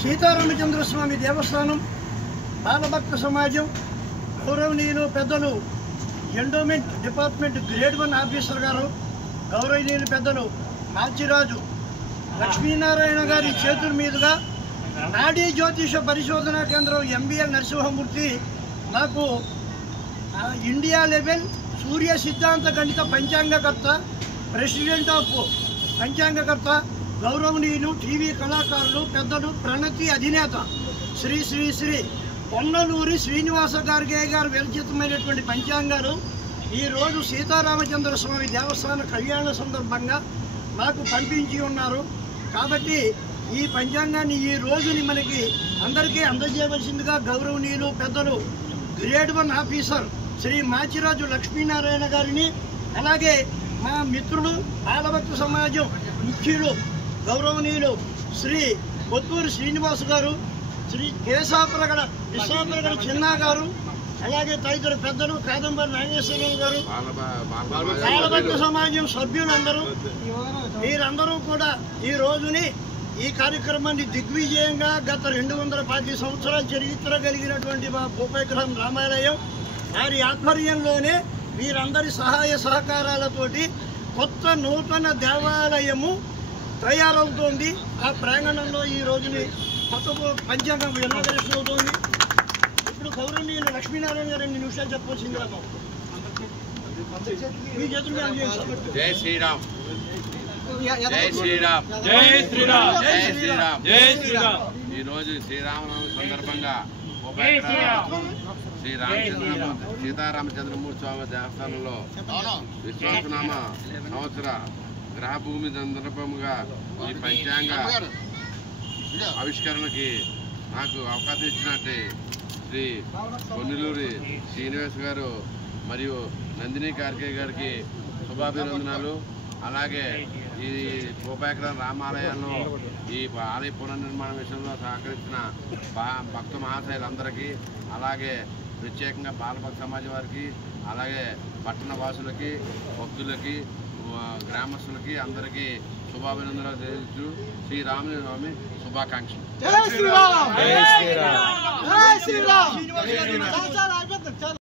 సీతారామచంద్రస్వామి దేవస్థానం బాలభక్త సమాజం గౌరవనీయులు పెద్దలు ఎండోమెంట్ డిపార్ట్మెంట్ గ్రేడ్ 1 ఆఫీసర్ గారు గౌరవనీయులు పెద్దలు మాచిరాజు లక్ష్మీనారాయణ గారి చేతుల మీదుగా నాడీ జ్యోతిష పరిశోధనా కేంద్రం MBL నరసింహమూర్తి నాకు ఇండియా లెవెల్ సూర్య సిద్ధాంత గణిత పంచాంగకర్త ప్రెసిడెంట్ ఆఫ్ పంచాంగకర్త గౌరవనీయులు టీవీ కళాకారులు పెద్దలు ప్రణతి అధినేత శ్రీ శ్రీ శ్రీ పొన్నలూరి శ్రీనివాస గార్గే గారు విరచితమైనటువంటి పంచాంగాలు ఈరోజు సీతారామచంద్ర స్వామి దేవస్థాన కళ్యాణ సందర్భంగా నాకు పంపించి ఉన్నారు. కాబట్టి ఈ పంచాంగాన్ని ఈ రోజుని మనకి అందరికీ అందజేయవలసిందిగా గౌరవనీయులు పెద్దలు గ్రేడ్ 1 ఆఫీసర్ శ్రీ మాచిరాజు లక్ష్మీనారాయణ గారిని, అలాగే మా మిత్రులు బాలభక్త సమాజం ముఖ్యులు గౌరవనీయులు శ్రీ కొత్తూరు శ్రీనివాస్ గారు, శ్రీ కేశాపురగడ విశ్వాపురగడ చిన్నా గారు, అలాగే తదితర పెద్దలు కాదంబరి నాగేశ్వరరావు గారు, బాలభక్త సమాజం సభ్యులందరూ వీరందరూ కూడా ఈ రోజుని ఈ కార్యక్రమాన్ని దిగ్విజయంగా గత 210 సంవత్సరాల చరిత్ర కలిగినటువంటి మా భూపేగ్రహం రామాలయం వారి ఆధ్వర్యంలోనే వీరందరి సహాయ సహకారాలతోటి కొత్త నూతన దేవాలయము తయారవుతోంది. ఆ ప్రాంగణంలో ఈ రోజుని కొత్త పంచాంగం ఇనాగరేషన్ అవుతోంది. ఇప్పుడు గౌరవనీయులు లక్ష్మీనారాయణ గారు 2 నిమిషాలు చెప్పవలసింది. మీ చేతులు జై శ్రీరామ్, జై శ్రీరామ్, జై శ్రీరామ్, జై శ్రీరామ్, జై శ్రీరామ్. ఈ రోజు శ్రీరామనవమి సందర్భంగా సీతారామచంద్రమూర్తి స్వామి దేవస్థానంలో విశ్వాసనామ సంవత్సర గ్రహభూమి సందర్భంగా ఈ పంచాంగ ఆవిష్కరణకి నాకు అవకాశం ఇచ్చినట్టు శ్రీ పొన్నలూరి శ్రీనివాస్ గారు మరియు నందిని కార్కే గారికి శుభాభినందనాలు. అలాగే ఈ భూపేగ్రహం రామాలయంలో ఈ ఆలయ పునర్నిర్మాణ విషయంలో సహకరించిన భక్త మహాశయులందరికీ, అలాగే ప్రత్యేకంగా బాలభక్త సమాజం వారికి, అలాగే పట్టణ వాసులకి, భక్తులకి, గ్రామస్తులకి అందరికీ శుభాభినందనలు తెలియజేస్తూ శ్రీరామనవమి శుభాకాంక్షలు.